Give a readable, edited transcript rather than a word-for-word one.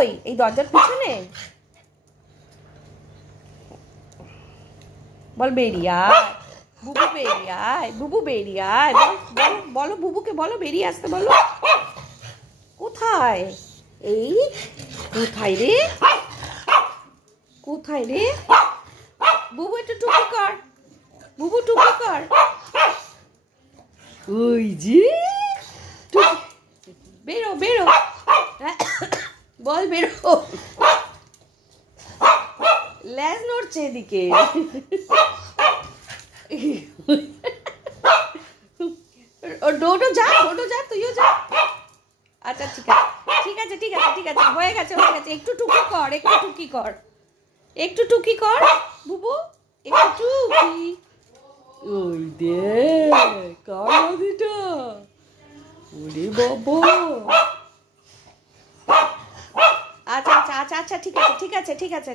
কই এই দরজার পিছনে? বল বেরিয়ে আয় বুবু, বেরিয়ে আয় বুবু, বেরিয়ে আয়। বলো বুবুকে, বলো বেরিয়ে আসতে বলো। কোথায়? এই কোথায় রে, কোথায় রে? বুবু একটু টুকি কর, বুবু টুকি কর। ওই যে বেরো বেরো, বল বেরো। ল্যাজ নড়ছে এদিকে। ডোডো যা, ডোডো যা, তুইও যা। আচ্ছা ঠিক আছে ঠিক আছে ঠিক আছে ঠিক আছে, হয়ে গেছে হয়ে গেছে। একটু টুকি কর, একটু টুকি কর, একটু টুকি কর বুবু, একটু টুকি। ওই দে কার নদীটা, ওরে বাবা। আচ্ছা আচ্ছা আচ্ছা আচ্ছা ঠিক আছে ঠিক আছে ঠিক আছে।